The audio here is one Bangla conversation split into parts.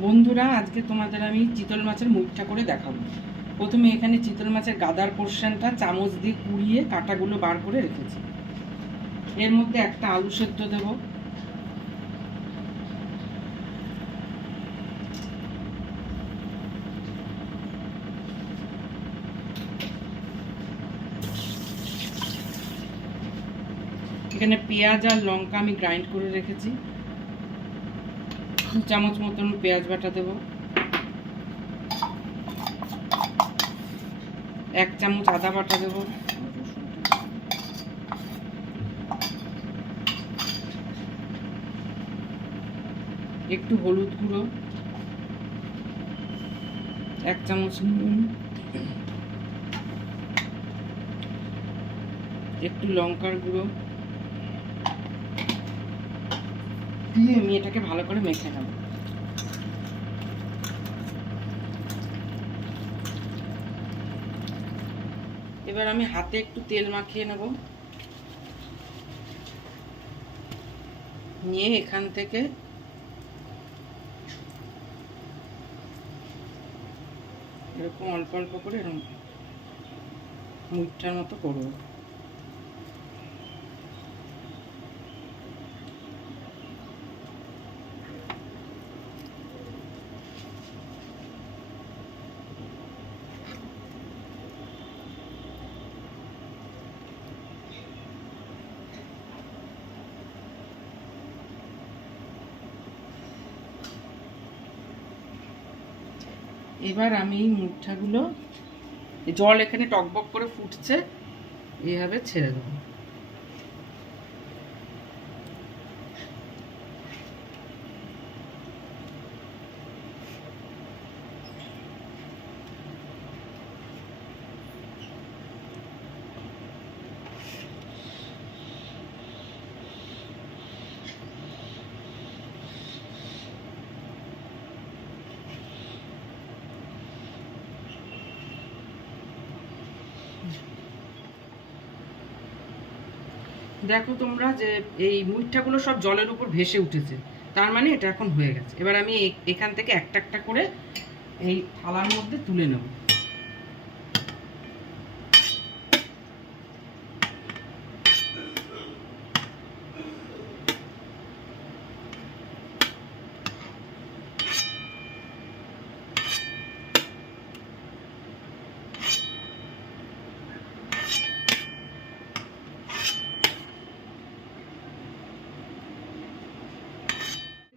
বন্ধুরা, আজকে তোমাদের আমি চিতল মাছের মুখটা করে দেখাবো। প্রথমে এখানে চিতল মাছের গাদার পোর্শনটা চামচ দিয়ে কুড়িয়ে কাঁটাগুলো বার করে রেখেছি। এর মধ্যে একটা আলু সেদ্ধ দেব, এখানে পেঁয়াজ আর লঙ্কা আমি গ্রাইন্ড করে রেখেছি, 2 চামচ মতন পেঁয়াজ বাটা দেব, 1 চামচ আদা বাটা দেব, একটু হলুদ গুঁড়ো, 1 চামচ নুন, একটু লঙ্কার গুঁড়ো দিয়ে আমি এটাকে ভালো করে মেখে নেব। এবার আমি হাতে একটু তেল মাখিয়ে নেব, নিয়ে এখান থেকে এরকম অল্প অল্প করে এরকম মুঠটার মতো করব। এবার আমি এই মুঠাগুলো, জল এখানে টকবক করে ফুটছে, এইভাবে ছেড়ে দেবো। দেখো তোমরা যে এই মুঠাগুলো সব জলের উপর ভেসে উঠেছে, তার মানে এটা এখন হয়ে গেছে। এবার আমি এখান থেকে একটা একটা করে এই থালার মধ্যে তুলে নেব।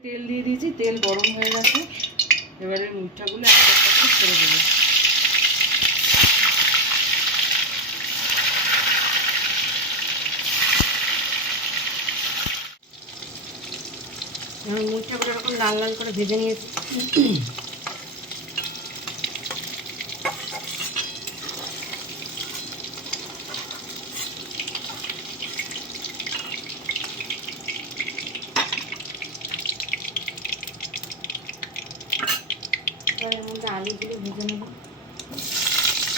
তেল দিয়ে দিয়েছি, তেল গরম হয়ে গেছে। এবারে মুঠাগুলো একটা একটা ছেড়ে দেবো। মুঠাগুলো এরকম লাল লাল করে ভেজে নিয়েছি। এর মধ্যে আলুগুলো ভেজে নেব।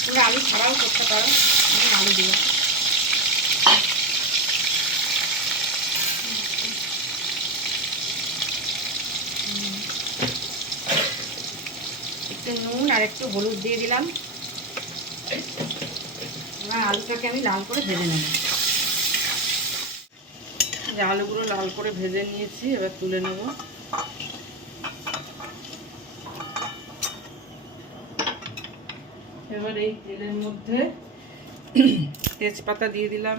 তোমরা আলু ছাড়াও করতে পারো, আমি আলু দিলাম। একটু নুন আর একটু হলুদ দিয়ে দিলাম। এবার আলুটাকে আমি লাল করে ভেজে নেব। যে আলুগুলো লাল করে ভেজে নিয়েছি, এবার তুলে নেব। এবার এই তেলের মধ্যে তেজপাতা দিয়ে দিলাম,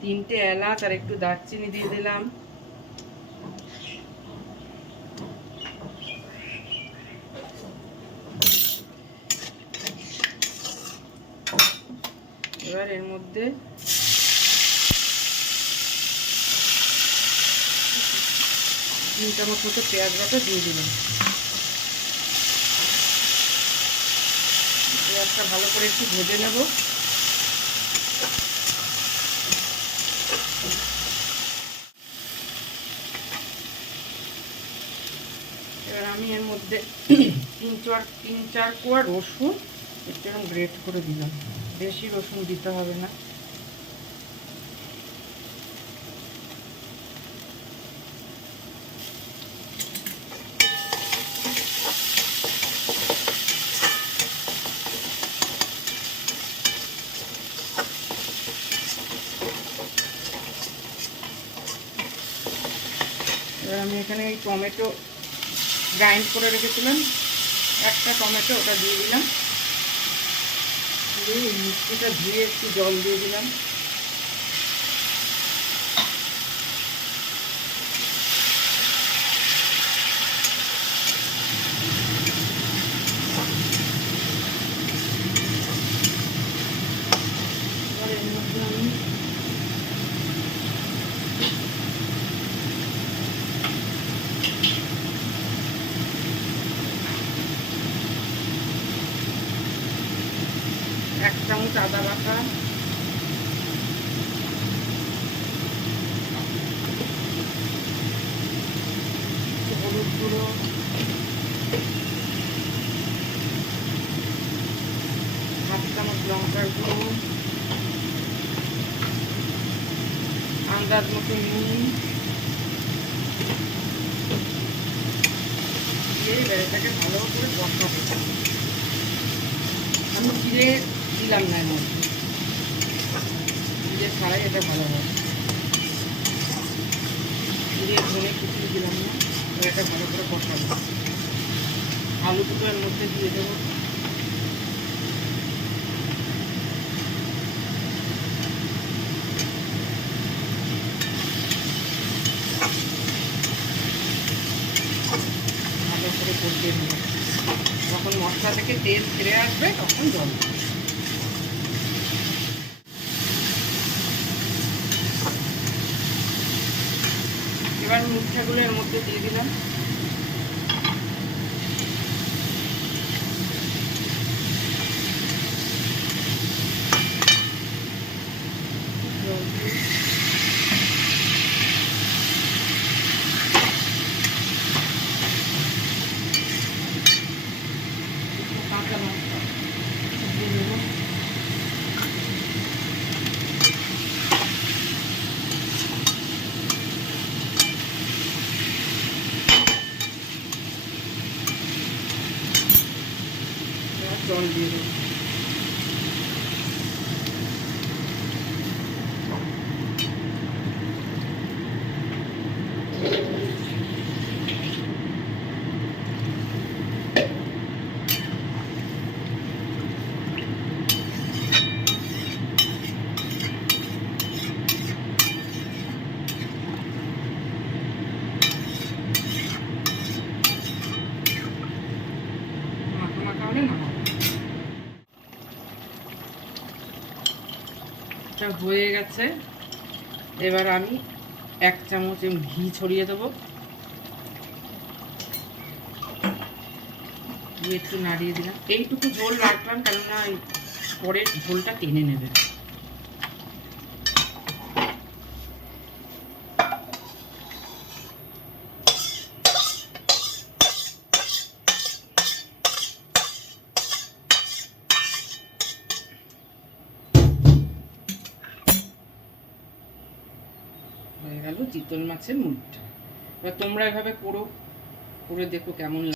3টে এলাচ আর একটু দারচিনি দিয়ে দিলাম, এবার এর মধ্যে 3 চামচ মতো পেঁয়াজ বাটা দিয়ে দিলাম। পেঁয়াজটা ভালো করে একটু ভেজে নেব। এবার আমি এর মধ্যে 3-4 কোয়া রসুন একটু এরকম গ্রেট করে দিলাম। বেশি রসুন দিতে হবে না। এবার আমি এখানে এই টমেটো গ্রাইন্ড করে রেখেছিলাম, একটা টমেটো ওটা দিয়ে দিলাম, দিয়ে এই মিষ্টিটা ধুয়ে একটু জল দিয়ে দিলাম। এবার এর মধ্যে আমি এক চামচ আদা বাটা, হলুদ গুঁড়ো, হাফ চামচ লঙ্কার গুঁড়ো, আন্দাজ মতো নুন দিয়ে এটাকে ভালো করে কষাবো। আমি জিরে দিলাম না, এর মধ্যে জিরে ছাড়াই এটা ভালো হয়। জিরে ধনে কুচিয়ে দিলাম না, এটা ভালো করে কষাবো। আলু দুটো এর মধ্যে দিয়ে দেবো। ভালো করে কষিয়ে নেবো। যখন মশলা থেকে তেল ছেড়ে আসবে তখন জল দেবো। এবার মিঠাগুলো এর মধ্যে দিয়ে দিলাম। কাঁচা লঙ্কা দিয়ে দেবো। জল দিয়ে দেবো। মাখা মাখা হলে না হয়ে গেছে। এবার আমি এক চামচ ঘি ছড়িয়ে দেবো, দিয়ে একটু নাড়িয়ে দিলাম। এইটুকু ঝোল রাখলাম কেননা পরে ঝোলটা টেনে নেবে। হয়ে গেল চিতল মাছের মুখটা। এবার তোমরা এভাবে করে দেখো কেমন লাগে।